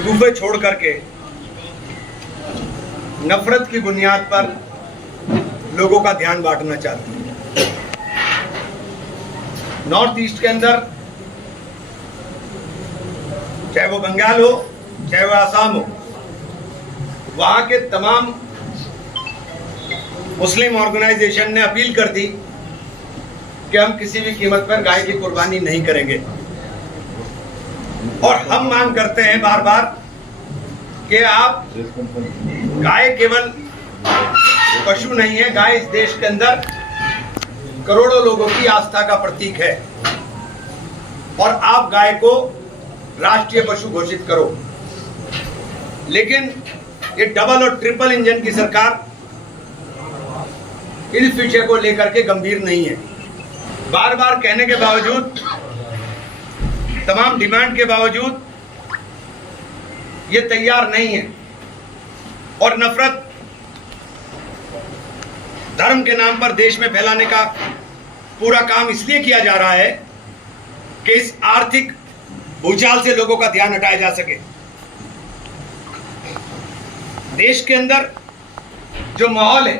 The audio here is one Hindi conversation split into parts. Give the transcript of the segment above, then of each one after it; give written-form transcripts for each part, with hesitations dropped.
शगुफे छोड़ करके नफरत की बुनियाद पर लोगों का ध्यान बांटना चाहती है। नॉर्थ ईस्ट के अंदर चाहे वो बंगाल हो चाहे वो आसाम हो, वहां के तमाम मुस्लिम ऑर्गेनाइजेशन ने अपील कर दी कि हम किसी भी कीमत पर गाय की कुर्बानी नहीं करेंगे। और हम मांग करते हैं बार बार कि आप, गाय केवल पशु नहीं है, गाय इस देश के अंदर करोड़ों लोगों की आस्था का प्रतीक है और आप गाय को राष्ट्रीय पशु घोषित करो। लेकिन ये डबल और ट्रिपल इंजन की सरकार इस विषय को लेकर के गंभीर नहीं है। बार बार कहने के बावजूद, तमाम डिमांड के बावजूद ये तैयार नहीं है और नफरत धर्म के नाम पर देश में फैलाने का पूरा काम इसलिए किया जा रहा है कि इस आर्थिक भूचाल से लोगों का ध्यान हटाया जा सके। देश के अंदर जो माहौल है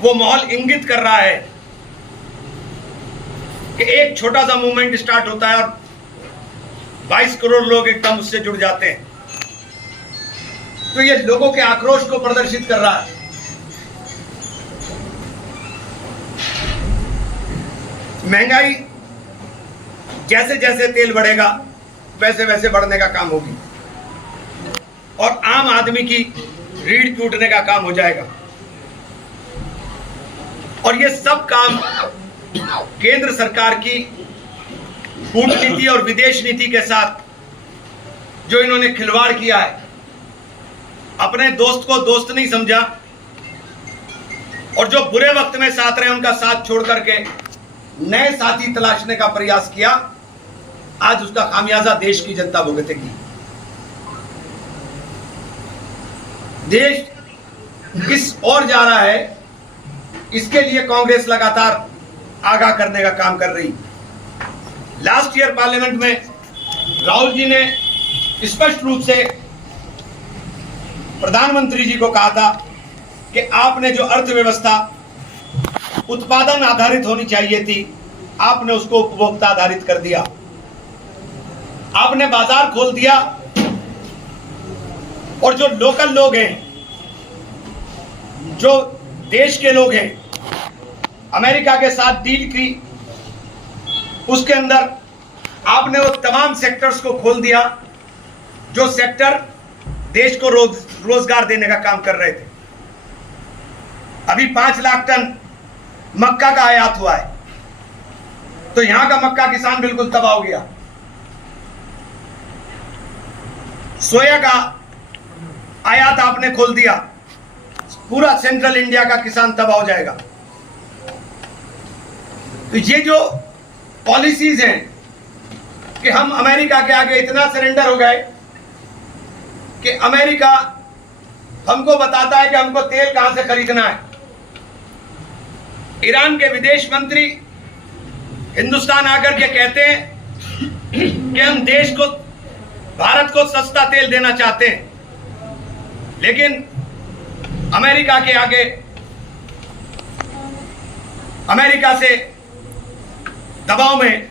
वो माहौल इंगित कर रहा है कि एक छोटा सा मूवमेंट स्टार्ट होता है और 22 करोड़ लोग एकदम उससे जुड़ जाते हैं। तो ये लोगों के आक्रोश को प्रदर्शित कर रहा है। महंगाई जैसे जैसे तेल बढ़ेगा वैसे वैसे बढ़ने का काम होगी और आम आदमी की रीढ़ टूटने का काम हो जाएगा। और ये सब काम केंद्र सरकार की कूटनीति और विदेश नीति के साथ जो इन्होंने खिलवाड़ किया है, अपने दोस्त को दोस्त नहीं समझा और जो बुरे वक्त में साथ रहे उनका साथ छोड़ करके नए साथी तलाशने का प्रयास किया, आज उसका खामियाजा देश की जनता भुगतेगी। देश किस ओर जा रहा है, इसके लिए कांग्रेस लगातार आगाह करने का काम कर रही। लास्ट ईयर पार्लियामेंट में राहुल जी ने स्पष्ट रूप से प्रधानमंत्री जी को कहा था कि आपने जो अर्थव्यवस्था उत्पादन आधारित होनी चाहिए थी, आपने उसको उपभोक्ता आधारित कर दिया। आपने बाजार खोल दिया और जो लोकल लोग हैं, जो देश के लोग हैं, अमेरिका के साथ डील की, उसके अंदर आपने वो तमाम सेक्टर्स को खोल दिया जो सेक्टर देश को रोजगार देने का काम कर रहे थे। अभी 5 लाख टन मक्का का आयात हुआ है, तो यहां का मक्का किसान बिल्कुल तबाह हो गया। सोया का आयात आपने खोल दिया, पूरा सेंट्रल इंडिया का किसान तबाह हो जाएगा। तो ये जो पॉलिसीज हैं कि हम अमेरिका के आगे इतना सरेंडर हो गए कि अमेरिका हमको बताता है कि हमको तेल कहां से खरीदना है। ईरान के विदेश मंत्री हिंदुस्तान आकर के कहते हैं कि हम देश को, भारत को सस्ता तेल देना चाहते हैं, लेकिन अमेरिका के आगे, अमेरिका से दबाव में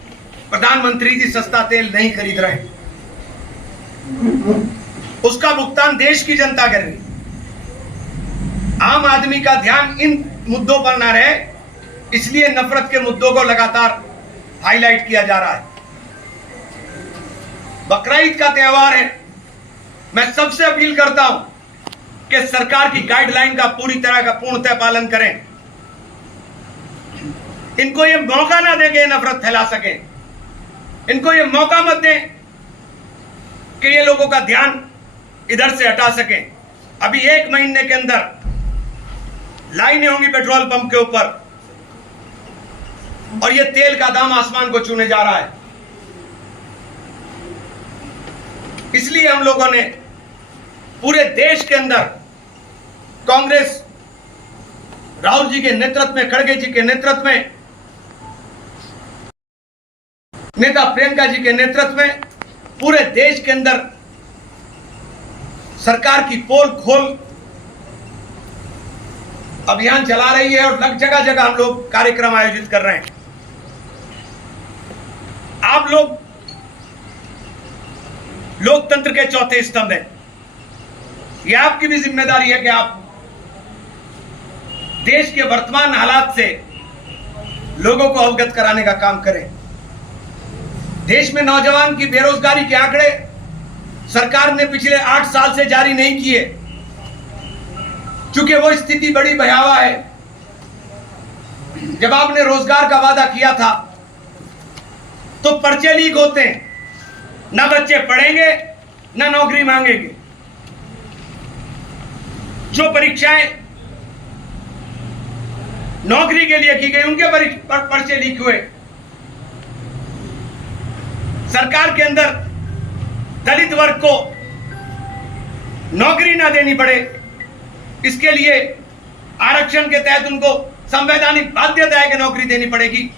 प्रधानमंत्री जी सस्ता तेल नहीं खरीद रहे। उसका भुगतान देश की जनता कर रही। आम आदमी का ध्यान इन मुद्दों पर ना रहे, इसलिए नफरत के मुद्दों को लगातार हाईलाइट किया जा रहा है। बकरीद का त्योहार है, मैं सबसे अपील करता हूं कि सरकार की गाइडलाइन का पूरी तरह का पूर्णतः पालन करें। इनको ये मौका ना दें कि नफरत फैला सके। इनको ये मौका मत दें कि ये लोगों का ध्यान इधर से हटा सके। अभी 1 महीने के अंदर लाइनें होंगी पेट्रोल पंप के ऊपर और ये तेल का दाम आसमान को छूने जा रहा है। इसलिए हम लोगों ने पूरे देश के अंदर कांग्रेस, राहुल जी के नेतृत्व में, खड़गे जी के नेतृत्व में, नेता प्रियंका जी के नेतृत्व में पूरे देश के अंदर सरकार की पोल खोल अभियान चला रही है और जगह जगह हम लोग कार्यक्रम आयोजित कर रहे हैं। आप लोग लोकतंत्र के चौथे स्तंभ हैं। यह आपकी भी जिम्मेदारी है कि आप देश के वर्तमान हालात से लोगों को अवगत कराने का काम करें। देश में नौजवान की बेरोजगारी के आंकड़े सरकार ने पिछले 8 साल से जारी नहीं किए, क्योंकि वो स्थिति बड़ी भयावह है। जब आपने रोजगार का वादा किया था तो पर्चे लीक होते हैं, ना बच्चे पढ़ेंगे ना नौकरी मांगेंगे। जो परीक्षाएं नौकरी के लिए की गई उनके पर्चे लीक हुए। सरकार के अंदर दलित वर्ग को नौकरी ना देनी पड़े, इसके लिए आरक्षण के तहत उनको संवैधानिक बाध्यता है कि नौकरी देनी पड़ेगी।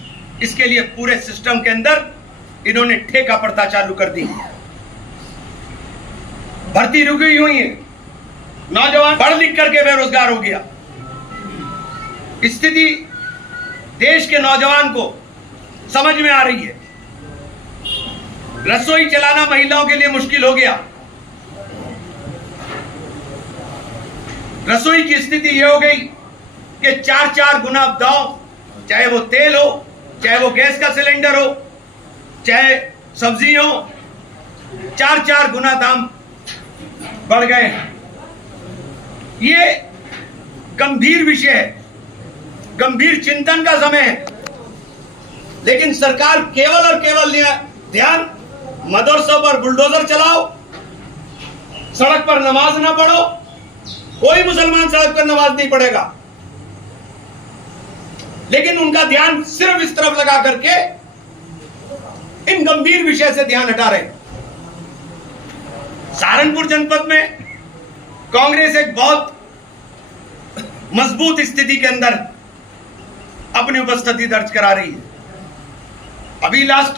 इसके लिए पूरे सिस्टम के अंदर इन्होंने ठेका प्रथा चालू कर दी। भर्ती रुकी हुई है, नौजवान पढ़ लिख करके बेरोजगार हो गया। स्थिति देश के नौजवान को समझ में आ रही है। रसोई चलाना महिलाओं के लिए मुश्किल हो गया। रसोई की स्थिति यह हो गई कि 4-4 गुना दाम, चाहे वो तेल हो, चाहे वो गैस का सिलेंडर हो, चाहे सब्जी हो, 4-4 गुना दाम बढ़ गए हैं। ये गंभीर विषय है, गंभीर चिंतन का समय है। लेकिन सरकार केवल और केवल ध्यान मदरसों पर बुलडोजर चलाओ, सड़क पर नमाज ना पढ़ो। कोई मुसलमान सड़क पर नमाज नहीं पढ़ेगा, लेकिन उनका ध्यान सिर्फ इस तरफ लगा करके इन गंभीर विषय से ध्यान हटा रहे। सहारनपुर जनपद में कांग्रेस एक बहुत मजबूत स्थिति के अंदर अपनी उपस्थिति दर्ज करा रही है। अभी लास्ट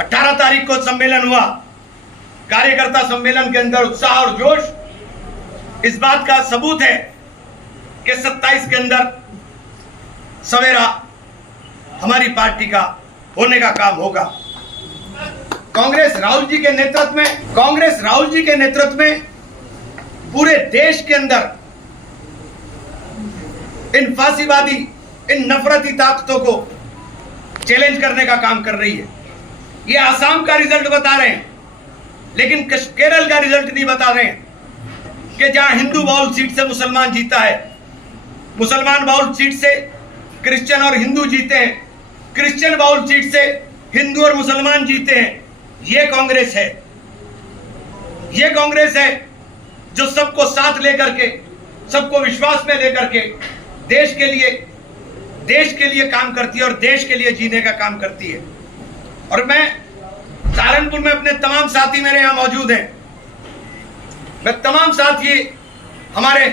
18 तारीख को सम्मेलन हुआ। कार्यकर्ता सम्मेलन के अंदर उत्साह और जोश इस बात का सबूत है कि 27 के अंदर सवेरा हमारी पार्टी का होने का काम होगा। कांग्रेस राहुल जी के नेतृत्व में पूरे देश के अंदर इन फांसीवादी, इन नफरती ताकतों को चैलेंज करने का काम कर रही है। ये आसाम का रिजल्ट बता रहे हैं, लेकिन केरल का रिजल्ट नहीं बता रहे हैं कि जहां हिंदू बहुल सीट से मुसलमान जीता है, मुसलमान बहुल सीट से क्रिश्चियन और हिंदू जीते हैं, क्रिश्चियन बहुल सीट से हिंदू और मुसलमान जीते हैं। ये कांग्रेस है, ये कांग्रेस है जो सबको साथ लेकर के, सबको विश्वास में लेकर के देश के लिए काम करती है और देश के लिए जीने का काम करती है। और मैं सहारनपुर में अपने तमाम साथी मेरे यहां मौजूद हैं, मैं तमाम साथी हमारे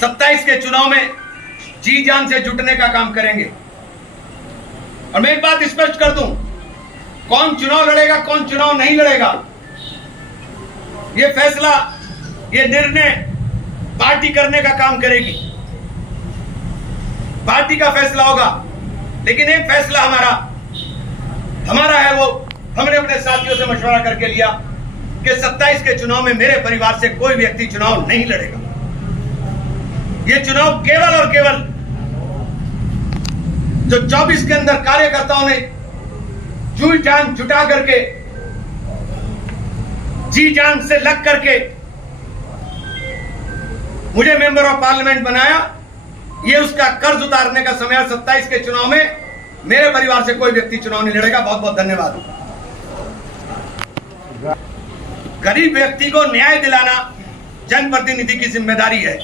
27 के चुनाव में जी जान से जुटने का काम करेंगे। और मैं एक बात स्पष्ट कर दूं, कौन चुनाव लड़ेगा कौन चुनाव नहीं लड़ेगा, ये फैसला, ये निर्णय पार्टी करने का काम करेगी, पार्टी का फैसला होगा। लेकिन एक फैसला हमारा है, वो हमने अपने साथियों से मशवरा करके लिया कि 27 के चुनाव में मेरे परिवार से कोई व्यक्ति चुनाव नहीं लड़ेगा। ये चुनाव केवल और केवल जो 24 के अंदर कार्यकर्ताओं ने जी जान जुटा करके, जी जान से लग करके मुझे मेंबर ऑफ पार्लियामेंट बनाया, ये उसका कर्ज उतारने का समय है। 27 के चुनाव में मेरे परिवार से कोई व्यक्ति चुनाव नहीं लड़ेगा। बहुत बहुत धन्यवाद। गरीब व्यक्ति को न्याय दिलाना जनप्रतिनिधि की जिम्मेदारी है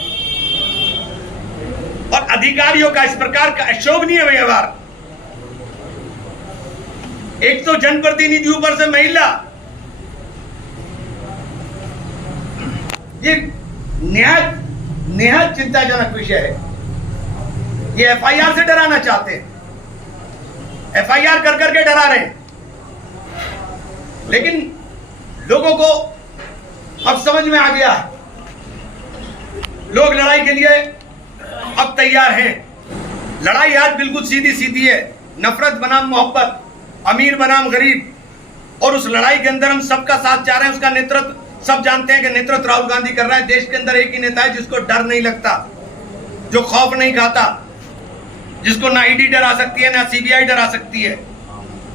और अधिकारियों का इस प्रकार का अशोभनीय व्यवहार, एक तो जनप्रतिनिधि ऊपर से महिला, ये निहायत चिंताजनक विषय है। ये एफआईआर से डराना चाहते हैं, एफआईआर कर करके डरा रहे हैं, लेकिन लोगों को अब समझ में आ गया है, लोग लड़ाई के लिए अब तैयार हैं। लड़ाई आज बिल्कुल सीधी सीधी है, नफरत बनाम मोहब्बत, अमीर बनाम गरीब, और उस लड़ाई के अंदर हम सबका साथ चाह रहे हैं। उसका नेतृत्व सब जानते हैं कि नेतृत्व राहुल गांधी कर रहा है। देश के अंदर एक ही नेता है जिसको डर नहीं लगता, जो खौफ नहीं खाता, जिसको ना ईडी डरा सकती है ना सीबीआई डरा सकती है।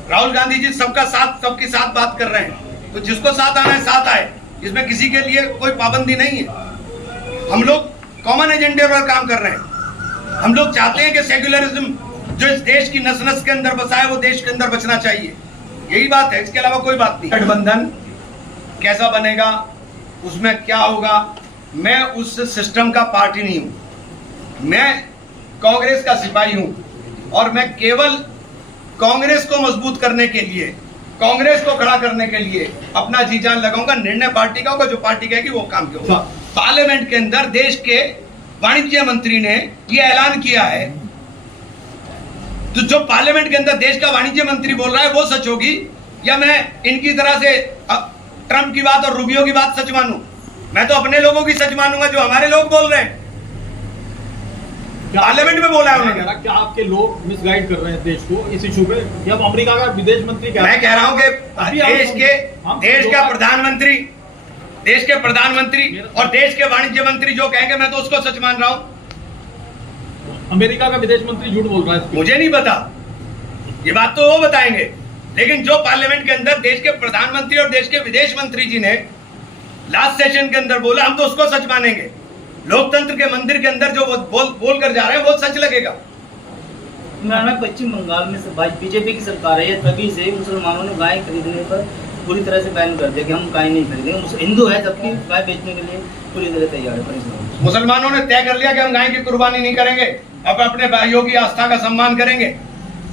राहुल गांधी जी सबका साथ, सबके साथ बात कर रहे हैं, तो जिसको साथ आना है साथ आए, इसमें किसी के लिए कोई पाबंदी नहीं है। हम लोग कॉमन एजेंडे पर काम कर रहे हैं। हम लोग चाहते हैं कि सेक्युलरिज्म जो इस देश की नस नस के अंदर बसा है वो देश के अंदर बचना चाहिए, यही बात है, इसके अलावा कोई बात नहीं। गठबंधन कैसा बनेगा, उसमें क्या होगा, मैं उस सिस्टम का पार्टी नहीं हूं। मैं कांग्रेस का सिपाही हूं और मैं केवल कांग्रेस को मजबूत करने के लिए, कांग्रेस को खड़ा करने के लिए अपना जी जान लगाऊंगा। निर्णय पार्टी का होगा, जो पार्टी कहेगी वो काम के होगा। पार्लियामेंट के अंदर देश के वाणिज्य मंत्री ने यह ऐलान किया है, तो जो पार्लियामेंट के अंदर देश का वाणिज्य मंत्री बोल रहा है वो सच होगी, या मैं इनकी तरह से ट्रंप की बात और रूबियो की बात सच मानूं? मैं तो अपने लोगों की सच मानूंगा, जो हमारे लोग बोल रहे हैं। पार्लियामेंट में बोला है उन्होंने। क्या आपके लोग मिसगाइड कर रहे हैं देश को इस इशू पे? या अमेरिका का विदेश मंत्री क्या? मैं कह रहा हूं कि देश का प्रधानमंत्री, देश के प्रधानमंत्री और देश के वाणिज्य मंत्री जो कहेंगे मैं तो उसको सच मान रहा हूं। अमेरिका का विदेश मंत्री झूठ बोल रहा है, मुझे नहीं पता, ये बात तो वो बताएंगे। लेकिन जो पार्लियामेंट के अंदर देश के प्रधानमंत्री और देश के विदेश मंत्री जी ने लास्ट सेशन के अंदर बोला, हम तो उसको सच मानेंगे। लोकतंत्र के मंदिर के अंदर जो बोल कर जा रहे हैं वो सच लगेगा। पश्चिम बंगाल में बीजेपी की सरकार है, तभी से मुसलमानों ने गाय खरीदने पर पूरी तरह से बैन कर दिया कि हम गाय नहीं खरीदेंगे। हिंदू है जबकि गाय बेचने के लिए पूरी तरह तैयार है। मुसलमानों ने तय कर लिया कि हम गाय की कुर्बानी नहीं करेंगे, अब अपने भाइयों की आस्था का सम्मान करेंगे,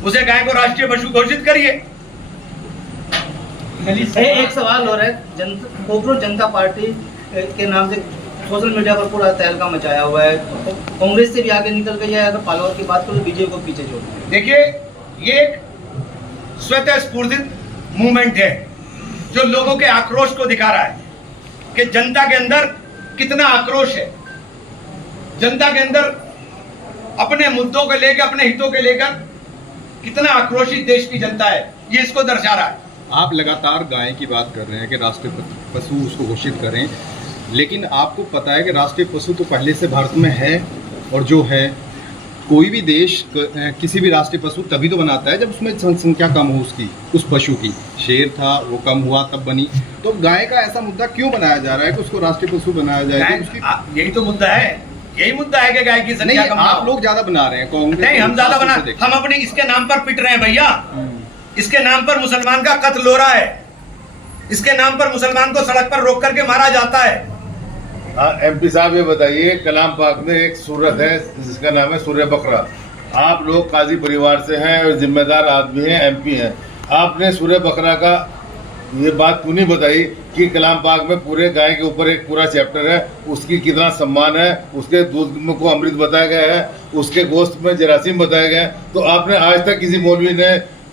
उसे गाय को राष्ट्रीय पशु घोषित करिए। एक सवाल हो रहा है, पॉपुलर जनता पार्टी के नाम से सोशल मीडिया पर पूरा तहलका मचाया हुआ है, कांग्रेस से भी आगे निकल गई है। अगर पालवर की बात करो तो बीजेपी को पीछे छोड़। देखिए, ये एक स्वतः स्फूर्तित मूवमेंट है जो लोगों के आक्रोश को दिखा रहा है कि जनता के अंदर कितना आक्रोश है, जनता के अंदर अपने मुद्दों को लेकर, अपने हितों के लेकर कितना आक्रोशित देश की जनता है, ये इसको दर्शा रहा है। आप लगातार गाय की बात कर रहे हैं कि राष्ट्रीय पशु उसको घोषित करें, लेकिन आपको पता है कि राष्ट्रीय पशु तो पहले से भारत में है, और जो है कोई भी देश किसी भी राष्ट्रीय पशु तभी तो बनाता है जब उसमें जनसंख्या कम हो उसकी, उस पशु की। शेर था, वो कम हुआ तब बनी। तो गाय का ऐसा मुद्दा क्यों बनाया जा रहा है कि उसको राष्ट्रीय पशु बनाया जाए? यही तो मुद्दा है, यही मुद्दा है कि गाय की संख्या कम। आप लोग ज्यादा बना रहे हैं, कांग्रेस नहीं, हम ज्यादा बना, हम अपने इसके नाम पर पिट रहे हैं भैया। इसके नाम पर मुसलमान का कत्ल हो रहा है, इसके नाम पर मुसलमान को सड़क पर रोक करके मारा जाता है। एमपी साहब ये बताइए, कलाम पाक में एक सूरत है जिसका नाम है सूर्य बकरा। आप लोग काजी परिवार से हैं और जिम्मेदार आदमी हैं, एमपी हैं, आपने सूर्य बकरा का ये बात क्यों नहीं बताई कि कलाम पाक में पूरे गाय के ऊपर एक पूरा चैप्टर है, उसकी कितना सम्मान है, उसके दूध को अमृत बताया गया है, उसके गोश्त में जरासीम बताया गया है। तो आपने आज तक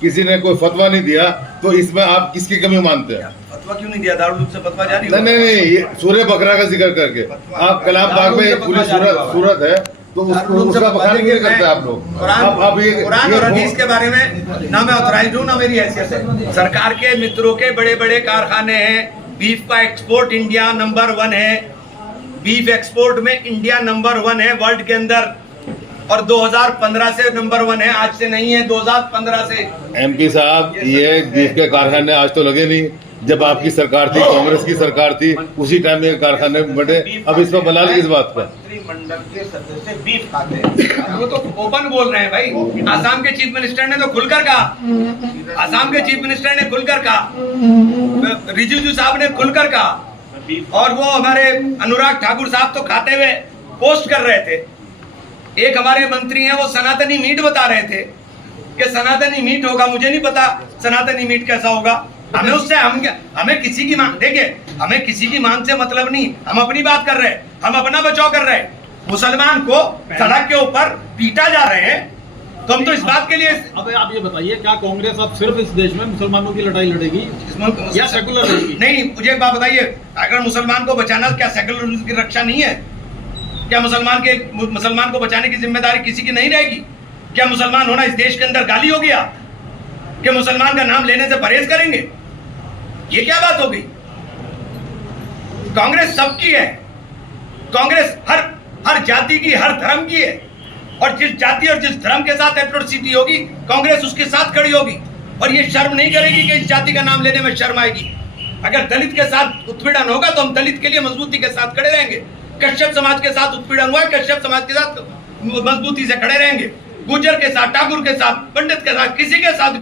किसी ने कोई फतवा नहीं दिया, तो इसमें आप किसकी कमी मानते हैं? फतवा क्यों नहीं दिया? दारुल से फतवा जारी हुआ? नहीं, ये सूर्य बकरा का जिक्र करके आप कलाम पाक में एक पूरी सूरत है, तो उसका बखान क्यों करते हैं आप लोग? कुरान और हदीस के बारे में ना मैं ऑथराइज हूँ ना मेरी हैसियत है। सरकार के मित्रों के बड़े बड़े कारखाने हैं, बीफ का एक्सपोर्ट इंडिया नंबर 1 है, बीफ एक्सपोर्ट में इंडिया नंबर 1 है वर्ल्ड के अंदर, और 2015 से नंबर 1 है, आज से नहीं है, 2015 से। एमपी साहब, ये बीफ के कारखाने आज तो लगे नहीं, जब आपकी सरकार थी, कांग्रेस की सरकार थी, उसी टाइम में कारखाने बने। अब इस पर बना ली किस बात पर? मंत्रिमंडल के सदस्य बीफ खाते हैं, वो तो ओपन बोल रहे हैं भाई। आसाम के चीफ मिनिस्टर ने तो खुलकर कहा, आसाम के चीफ मिनिस्टर ने खुलकर कहा, रिजिजू साहब ने खुलकर कहा, और वो हमारे अनुराग ठाकुर साहब तो खाते हुए पोस्ट कर रहे थे। एक हमारे मंत्री हैं, वो सनातनी मीट बता रहे थे कि सनातनी मीट होगा। मुझे नहीं पता सनातनी मीट कैसा होगा। हमें उससे हमें किसी की मांग, देखिए, हमें किसी की मांग से मतलब नहीं, हम अपनी बात कर रहे हैं, हम अपना बचाव कर रहे हैं। मुसलमान को सड़क के ऊपर पीटा जा रहे हैं, तो हम तो इस बात के लिए अब आप ये बताइए, क्या कांग्रेस अब सिर्फ इस देश में मुसलमानों की लड़ाई लड़ेगी या सेकुलर रहेगी? नहीं, मुझे एक बात बताइए, अगर मुसलमान को बचाना, क्या सेकुलरिज्म की रक्षा नहीं है? क्या मुसलमान को बचाने की जिम्मेदारी किसी की नहीं रहेगी? क्या मुसलमान होना इस देश के अंदर गाली हो गया कि मुसलमान का नाम लेने से परहेज करेंगे? ये क्या बात हो गई? कांग्रेस सबकी है, कांग्रेस हर जाति की, हर धर्म की है, और जिस जाति और जिस धर्म के साथ एट्रोसिटी होगी कांग्रेस उसके साथ खड़ी होगी, और ये शर्म नहीं करेगी कि इस जाति का नाम लेने में शर्म आएगी। अगर दलित के साथ उत्पीड़न होगा तो हम दलित के लिए मजबूती के साथ खड़े रहेंगे। कश्यप समाज के साथ उत्पीड़न हुआ है, कश्यप समाज के साथ मजबूती से खड़े रहेंगे। गुर्जर के साथ, ठाकुर के साथ, पंडित के साथ, किसी के साथ